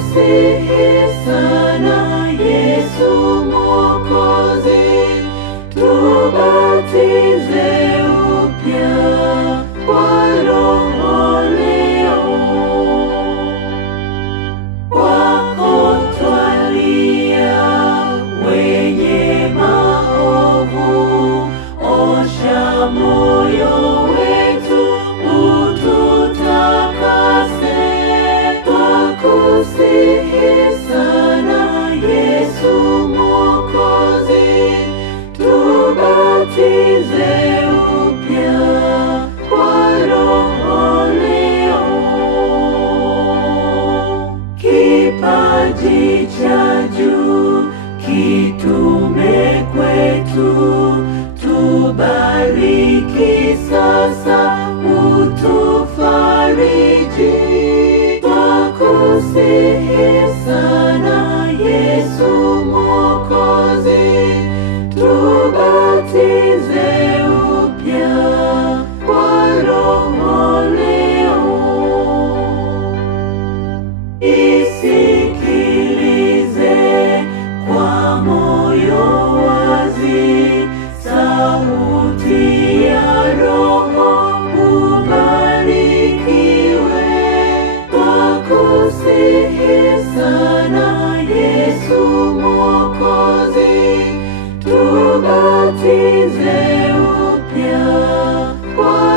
Twakusihi sana Yesu Mwokozi, tubatize upya kwa Roho leo. Kwako twalia wenye maovu, osha moyo wetu ututakase. Twakusihi sana Yesu Mwokozi, tubatize upya kwa Roho leo. Kipaji cha juu kitume kwetu, tubariki sasa, utufariji. Twakusihi sana Yesu Mwokozi, tubatize upya kwa Roho leo. Isikilize kwa moyo wazi sauti ya Roho, ubarikiwe. Twakusihi sana Yesu Mwokozi, tubatize upya kwa